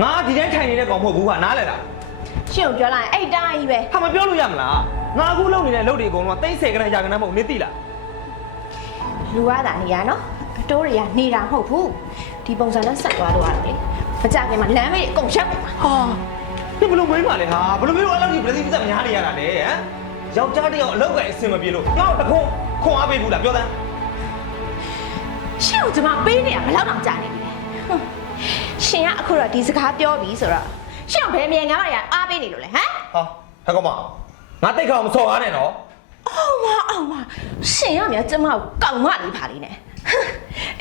ငါဒီတိုင်းထိုင်နေတဲ့ကောင်မဟုတ်ဘူးကနားလဲတာရှင့်ကိုပြောလိုက်အဲ့တိုင်းကြီးပဲဟာမပြောလို့ရမလားငါအခုလုပ်နေတဲ့လုပ်တွေအကုန်လုံးသိ30ခဏရာခဏမဟုတ်နေသိလားလူရတာနေရနော်အတိုးတွေကနေတာမဟုတ်ဘူးဒီပုံစံနဲ့ဆက်သွားတော့ရတယ်မကြခင်မှာလမ်းမေးအကုန်ရှက်ဟာဒီဘလို့မင်းပါလေဟာဘလို့မင်းတို့အဲ့လောက်ကြီးပြည်စည်းများနေရတာလေဟမ်ယောက်ျားတယောက်အလောက်ကအဆင်မပြေလို့ငါ့ကိုတခုခွန်အားပေးဘူးလားပြောသမ်းရှင့်ကိုကျွန်မပေးနေရဘယ်လောက်တောင်ကြာနေပြီလဲရှင်ကအခုတော့ဒီစကားပြောပြီဆိုတော့ရှင့်ကဘယ်မြန်ငါးရအားပေးနေလို့လဲဟမ်ဟာဟဲ့ကောင်မငါတိတ်ခါမစော်ကားနဲ့နော်အောင်မရှင်ရမြတ်ကျွန်မကိုကောက်မလေးပါလေးနဲ့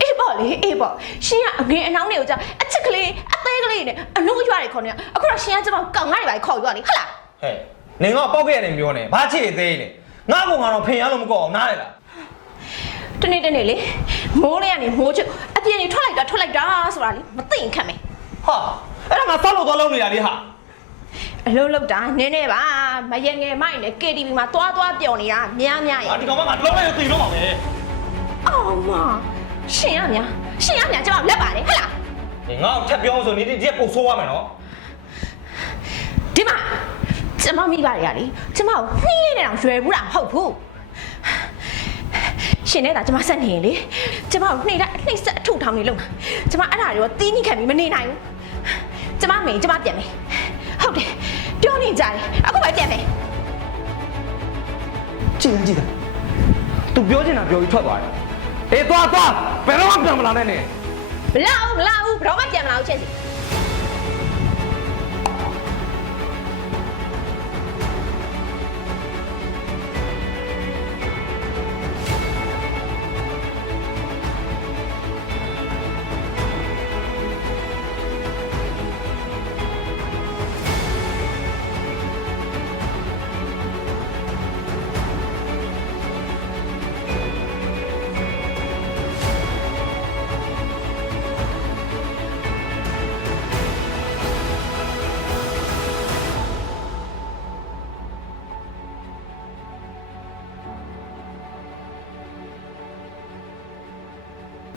အေးပေါ့လေအေးပေါ့ရှင်ကအငယ်အနှောင်းတွေကိုကြာအချစ်ကလေးအသေးကလေးနဲ့အလုံးရွာတွေခေါ်နေအခုတော့ရှင်ကကျွန်မကိုကောက်ငါတွေပါခေါ်ရွာနေဟုတ်လားဟဲ့နင်ကပေါက်ခဲ့ရတယ်ပြောနေဘာချစ်သေးလဲငါ့ကောင်ကတော့ဖင်ရလို့မကောက်အောင်နားလေလားတနေ့လေမိုးလေးကနေမိုးချအပြင်နေထွက်လိုက်တာဆိုတာလေမသိရင်ခတ်မယ်ဟာအဲ့ဒါငါဆောက်လို့သွားလုံးနေတာလေဟာအလုံးလောက်တာနည်းနည်းပါမရငယ်မိုက်နဲ့ KTV မှာတွားပျော်နေတာများရဲ့ဒီကောင်ကငါလုံးလိုက်ရသိတော့မှာပဲအောင်မရှင်ရမြကျွန်မလက်ပါလေဟဲ့လားဒီငါ့ကိုထပ်ပြောဆိုနေဒီပုတ်ဆိုးရမယ်နော်ဒီမှာကျွန်မမိပါရလေကျွန်မကိုနှီးလေးနဲ့တောင်ရွယ်ဘူးတာမဟုတ်ဘူးရှင်နဲ့တာကျွန်မဆက်နေရင်လေကျွန်မကိုနှိမ့်လိုက်နှိမ့်ဆက်အထုထောင်နေလို့ကျွန်မအဲ့ဒါတွေတော့တီးနိခံပြီးမနေနိုင်ဘူးကျွန်မမေကျွန်မပြန်မယ်ဟုတ်တယ်ပြောနေကြတယ်အခုပဲပြန်မယ်ကြည့်တယ်သူပြောချင်တာပြောပြီးထွက်သွားတယ်အေးသွားဘယ်တော့မှပြန်မလာနဲ့နေမလာဘူးဘယ်တော့မှပြန်မလာဘူးချက်စီ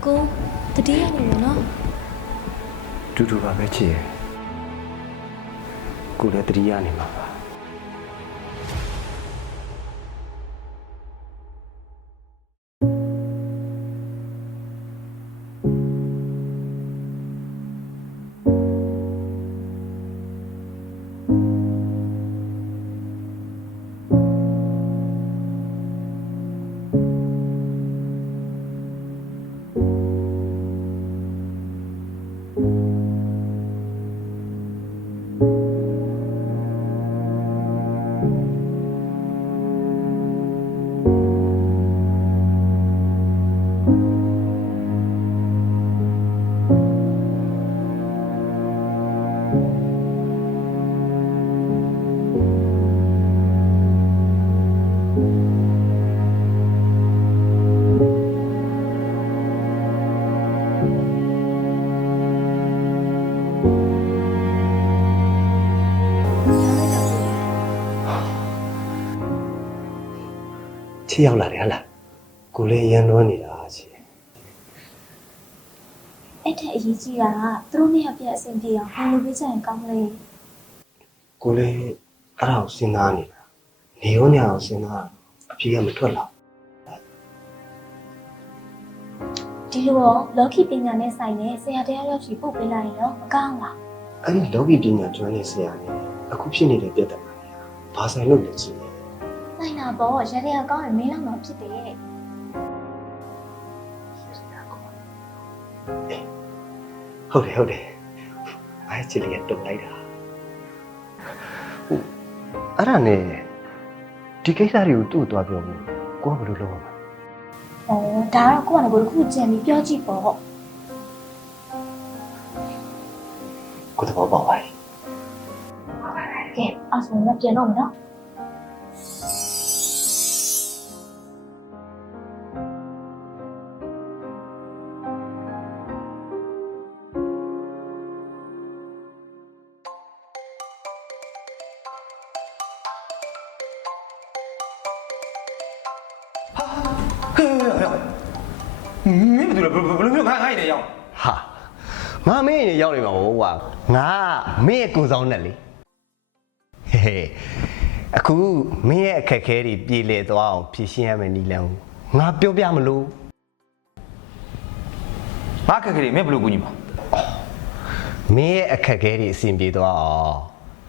ကိုတတိယနေလို့နော်တူပါပဲချစ်ရဲ့ကိုလည်းတတိယနေမှာပါချစ်ရောက်လာတယ်ဟလားကိုလည်းရန်လွှမ်းနေတာချစ်အဲ့တဲ့အရေးကြီးတာကသူတို့နဲ့အပြည့်အစင်ပြေအောင်ဟန်လိုပေးချင်ကောင်းလေကိုလည်းအဲ့ဒါကိုစဉ်းစားနေတာနေရောညအောင်စဉ်းစားအပြေကမထွက်လာဒီလိုတော့လောကီပညာနဲ့ဆိုင်တဲ့ဆရာတရားရောက်ရှိပို့ပေးလိုက်ရင်တော့မကောင်းလားအဲ့ဒီလောကီပညာကျွမ်းတဲ့ဆရာနဲ့အခုဖြစ်နေတဲ့ပြဿနာတွေကဘာဆိုင်လို့လဲချစ်နိုင်တာပေါ့ရတဲ့ကောင်းရင်မင်းလောက်မှဖြစ်တယ်ဟုတ်တယ်အဲ့ချစ်လေးကတုံလိုက်တာအဲ့ဒါနဲ့ဒီကိစ္စတွေကိုသူ့ကိုသွားပြောဘူးကိုကဘယ်လိုလုပ်ရမလဲဒါတော့ကိုကလည်းကိုတခုကြံပြီးပြောကြည့်ပေါ့ကိုတော့ပေါ့ပါကဲအဲ့ဆိုရင်ပြန်တော့မယ်နော်မင်းဘယ်လိုမျိုးငါ့နေရောက်ဟာ ငါမင်းနေရောက်နေမှာဟုတ်ကွာငါမင်းရဲ့ကိုဆောင်နဲ့လေဟေးအခုမင်းရဲ့အခက်ခဲတွေပြေလည်သွားအောင်ဖြည့်ရှင်းရမယ်နီလန်းကိုငါပြောပြမလို့ ငါခက်ခဲမင်းဘယ်လိုကူညီမှာ မင်းရဲ့အခက်ခဲတွေအဆင်ပြေသွားအောင်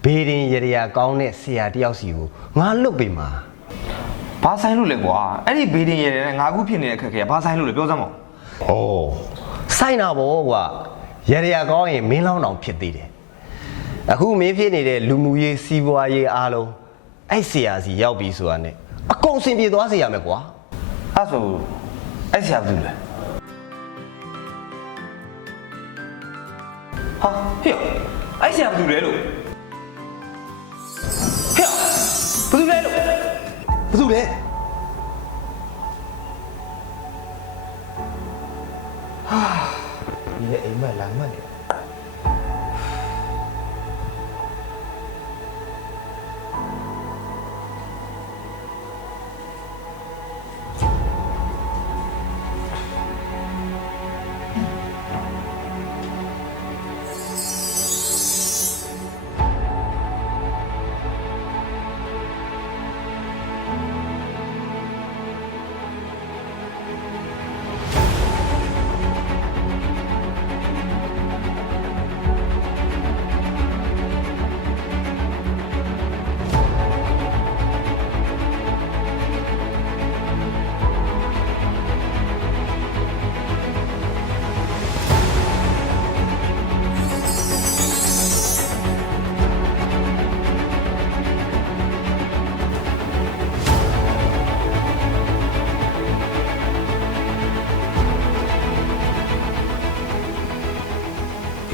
ဘေးရင်ရရကောင်းတဲ့ဆရာတယောက်စီကိုငါလွတ်ပေးမှာ ဘာဆိုင်လို့လဲကွာအဲ့ဒီဘေးတင်ရဲတဲ့ငါခုဖြစ်နေတဲ့ခက်ခဲဘာဆိုင်လို့လဲပြောစမ်းပါဦး ။အိုးဆိုင်တာပေါ့ကွာရရကောင်းရင်မင်းလောင်းတောင်ဖြစ်သေးတယ်။အခုမင်းဖြစ်နေတဲ့လူမှုရေးစီးပွားရေးအားလုံးအဲ့ဆရာစီရောက်ပြီဆိုတာနဲ့အကုန်စင်ပြေသွားစေရမယ်ကွာ အဲ့ဆိုအဲ့ဆရာဘူးလဲဟာဟေ့အဲ့ဆရာဘူးလဲလို့ဟေ့ဘူးလဲလို့ ။ဘာလို့လဲ ဒီလေအိမ်မက်လာမှတ်တယ်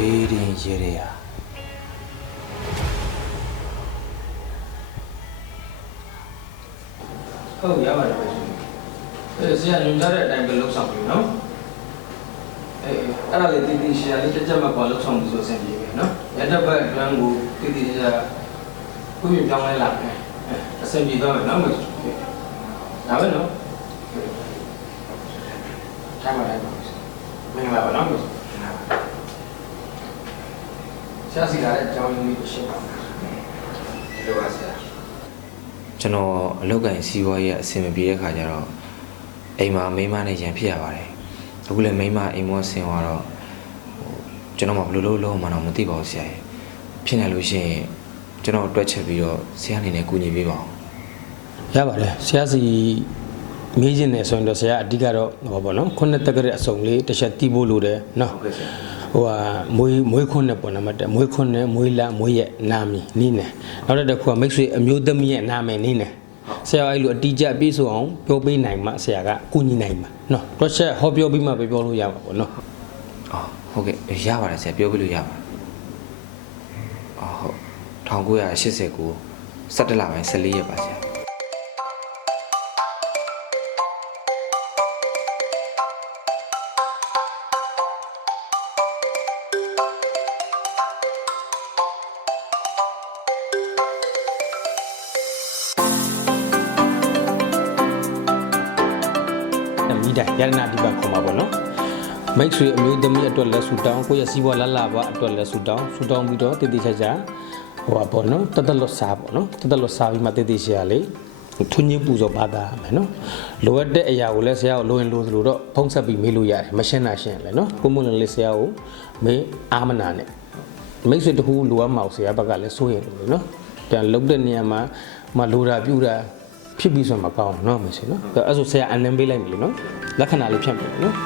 ဘေးတင်ရဲရ ဟုတ်ရပါတယ်ပဲဆရာညွှန်ကြားတဲ့အတိုင်းပဲလုပ်ဆောင်ပြီနော်အဲ့ဒါလေးတည်တည်ရှာလေးတက်ကြမှာပါလုပ်ဆောင်လို့ဆိုအဆင်ပြေပဲနော်ရတဲ့ဘက်အတွန်းကိုတည်တည်ရှာခုပြပြောင်းလဲလာမယ်အဆင်ပြေသွားမယ်နော်မယ်ဒါပဲနော်ထားပါလိုက်ပါမင်္ဂလာပါနော်ဆရာစီလာတဲ့အကြောင်းရင်းလေးကိုရှင်းပါမယ်ဒီလိုပါဆရာ ကျွန်တော်အလုပ်ကိုင်စီးပွားရေးအဆင်မပြေတဲ့ခါကျတော့အိမ်မှာမိန်းမနဲ့ရန်ဖြစ်ရပါတယ်အခုလည်းမိန်းမအိမ်မောဆင်းသွားတော့ကျွန်တော်မှဘယ်လိုလုပ်လို့မှတော့မသိပါဘူးဆရာကြီးဖြစ်နေလို့ရှိရင်ကျွန်တော်တွက်ချက်ပြီးတော့ဆရာအနေနဲ့ကူညီပေးပါဦး ရပါတယ်ဆရာစီမေးခြင်းနဲ့ဆိုရင်တော့ဆရာအဓိကတော့ဟောပေါ့နော်ခုနှစ်တက်ကရက်အစုံလေးတစ်ချက်တီးဖို့လိုတယ်နော် ဟုတ်ကဲ့ဆရာ ဟိုဟာမွေးခွန်းနဲ့ပေါ့နံပါတ်1မွေးခွန်းနဲ့မွေးလာမွေးရဲ့နာမည်နည်းနဲ့နောက်တစ်ခုကမိတ်ဆွေအမျိုးသမီးရဲ့နာမည်နည်းနဲ့ဆရာအဲ့လိုအတိအကျပြည့်စုံအောင်ပြောပေးနိုင်မှဆရာကကူညီနိုင်မှာနော်တော့ချက်ဟောပြောပြီးမှပဲပြောလို့ရမှာပေါ့နော် အော်ဟုတ်ကဲ့ရပါတယ်ဆရာပြောပြလို့ရပါတယ်အော်ဟုတ်1989 17လပိုင်း14ရက်ပါဆရာ မိတိုင်းရတနာဒီပါခေါ်မှာပေါ့နော်မိတ်ဆွေအမျိုးသမီးအတွက်လည်းဆူတောင်းကိုယ့်ရဲ့စီးပွားလလပါအတွက်လည်းဆူတောင်းပြီးတော့တည်တည်ချာချာဟိုပါပေါ့နော်တသက်လွတ်စားပေါ့နော်တသက်လွတ်စားပြီးမှတည်တည်ချာလေးထွန်းညင်းပူဇော်ပါတာမယ်နော်လိုအပ်တဲ့အရာကိုလည်းဆရာကိုလိုရင်လိုသလိုတော့ဖုံးဆက်ပြီးမေးလို့ရတယ်မရှင်းတာရှင်းလေနော်ကိုမွန်းလေးဆရာကိုမေးအာမနာနဲ့မိတ်ဆွေတခုလိုအပ်မှာဆရာဘက်ကလည်းစိုးရင်လို့နော်ပြန်လုတ်တဲ့နေရာမှာလိုတာပြူတာဖြစ်ပြီးဆိုမှကောင်းနော်မိတ်ဆွေနော်အဲ့ဆိုဆရာအနံပေးလိုက်ပြီနော်လက္ခဏာလေးဖြတ်ပြီနော်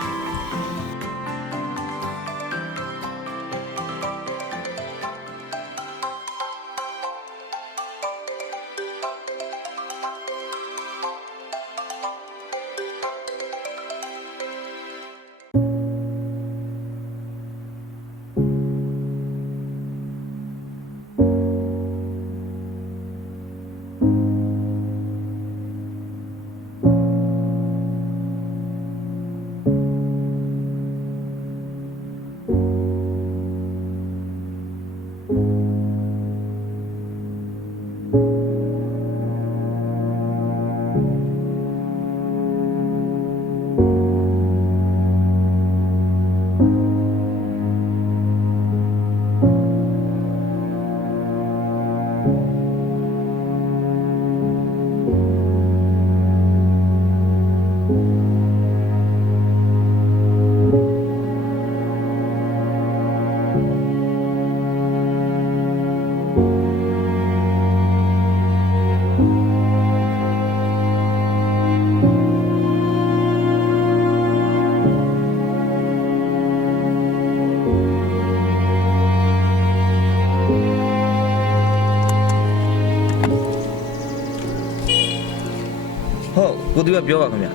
ကိုသူကပြောပါခင်ဗျ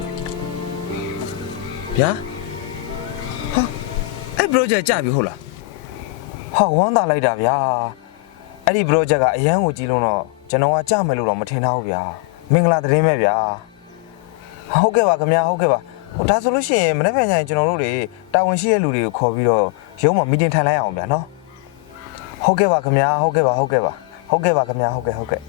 ဗျာဟာအဲ့ project ကြပြီဟုတ်လားဟာဝမ်းသာလိုက်တာဗျာအဲ့ဒီ project ကအရန်ကိုကြီးလုံးတော့ကျွန်တော်ကကြမယ်လို့တော့မထင်ထားဘူးဗျာမင်္ဂလာသတင်းပဲဗျာဟုတ်ကဲ့ပါခင်ဗျာဟုတ်ကဲ့ပါဟိုဒါဆိုလို့ရှိရင်မနေ့ပြန်ညရင်ကျွန်တော်တို့တွေတာဝန်ရှိတဲ့လူတွေကိုခေါ်ပြီးတော့ရုံးမှာမီတင်ထိုင်လိုက်အောင်ဗျာနော်ဟုတ်ကဲ့ပါခင်ဗျာဟုတ်ကဲ့ပါခင်ဗျာဟုတ်ကဲ့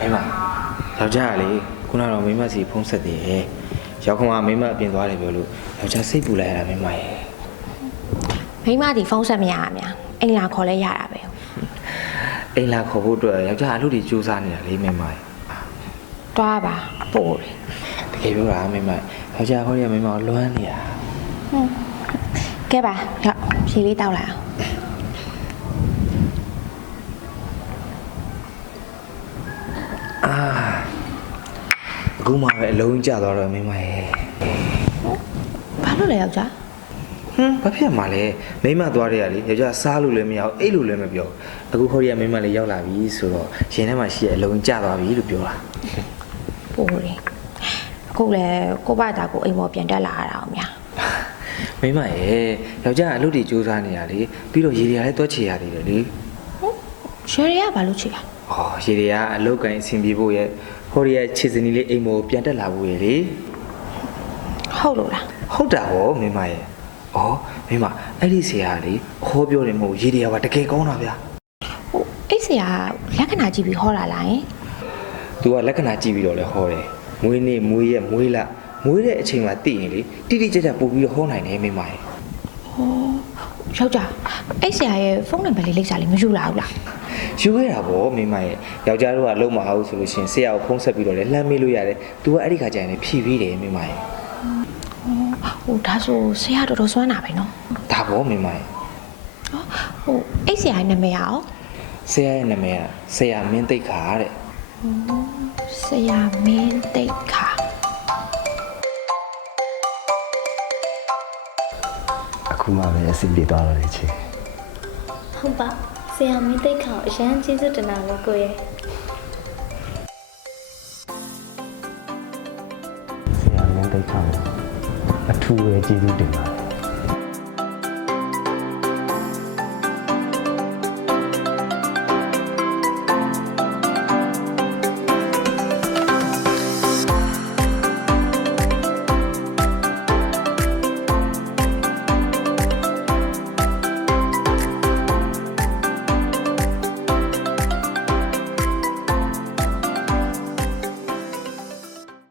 မိမယောက်ျားကလေခုနကတော့မိမစီဖုံးဆက်သေးရဲ့ရောက်ခမမိမအပြင်သွားတယ်ပြောလို့ယောက်ျားစိတ်ပူလိုက်ရတာမိမရဲ့ မိမဒီဖုန်းဆက်မရတာများအိမ်လာခေါ်လဲရတာပဲ အိမ်လာခေါ်ဖို့အတွက်ယောက်ျားအလုပ်တွေစူးစမ်းနေတာလေမိမရဲ့ တွားပါပို့တယ် တကယ်ပြောတာမိမယောက်ျားဟောရမိမကိုလွမ်းနေတာ ကဲပါရောက်ဖြေလေးတောက်လိုက်အောင် အခုမှပဲအလုံးကျသွားတော့မိမရဲ့ ဘာလို့လဲယောက်ျား ဘာဖြစ်မှာလဲမိမသွားတဲ့ကလေယောက်ျားစားလို့လည်းမရဘူးအိတ်လို့လည်းမပြောအခုဟောရမိမလေးရောက်လာပြီဆိုတော့ရင်ထဲမှာရှိတဲ့အလုံးကျသွားပြီလို့ပြောတာ ပို့တယ်အခုလဲကိုဘာတာကိုအိမ်ပေါ်ပြန်တက်လာရတာအောင်များ မိမရဲ့ယောက်ျားအလုပ်တွေစူးစမ်းနေတာလေပြီးတော့ရေတွေကလည်းတွက်ချေရသေးတယ်လေ ရှယ်ရီကဘာလို့ချစ်လဲ ဟောရေတွေကအလုပ်ကိုင်းအဆင်ပြေဖို့ရဲ့ဟောရခြေစနီးလေးအိမ်ပေါ်ပြန်တက်လာဖို့ရဲ့လေ ဟုတ်လို့လား ဟုတ်တာဟောမိမရဲ့ဩမိမအဲ့ဒီဆရာကလေဟောပြောတယ်မဟုတ်ရေတွေကပါတကယ်ကောင်းတာဗျာ ဟိုအိတ်ဆရာလက္ခဏာကြည့်ပြီးဟောတာလားယင် သူကလက္ခဏာကြည့်ပြီးတော့လဲဟောတယ်မွေးနေ့မွေးရက်မွေးလမွေးတဲ့အချိန်မှာသိရင်လေတိတိကျကျပို့ပြီးတော့ဟောနိုင်တယ်မိမရဲ့ ဟောယောက်ျားအိတ်ဆရာရဲ့ဖုန်းနံပါတ်လေးလိပ်စာလေးမယူလာဘူးလား ယူခဲ့တာဗောမိမရဲ့ယောက်ျားတို့ကလုံးမအောင်ဆိုလို့ရှိရင်ဆရာကိုဖုန်းဆက်ပြီးတော့လဲလှမ်းမေးလို့ရတယ်သူကအဲ့ဒီခါကျရင်လည်းဖြည့်ပြီးတယ်မိမရဲ့ ဟိုဒါဆိုဆရာတော်တော်စွမ်းတာပဲနော် ဒါဗောမိမရဲ့ ဟိုအိတ်ဆရာရဲ့နာမည်ရော ဆရာရဲ့နာမည်ကဆရာမင်းသိက္ခာတဲ့ ဆရာမင်းသိက္ခာ အခုမှပဲအဆင်ပြေသွားတော့လေချေ ဟုတ်ပါဆရာမင်းသိခါကိုအရန်ကျေးဇူးတင်တာလို့ကိုရဲ့ ဆရာမင်းတိတ်ခါအထူးပဲကျေးဇူးတင်ပါတယ်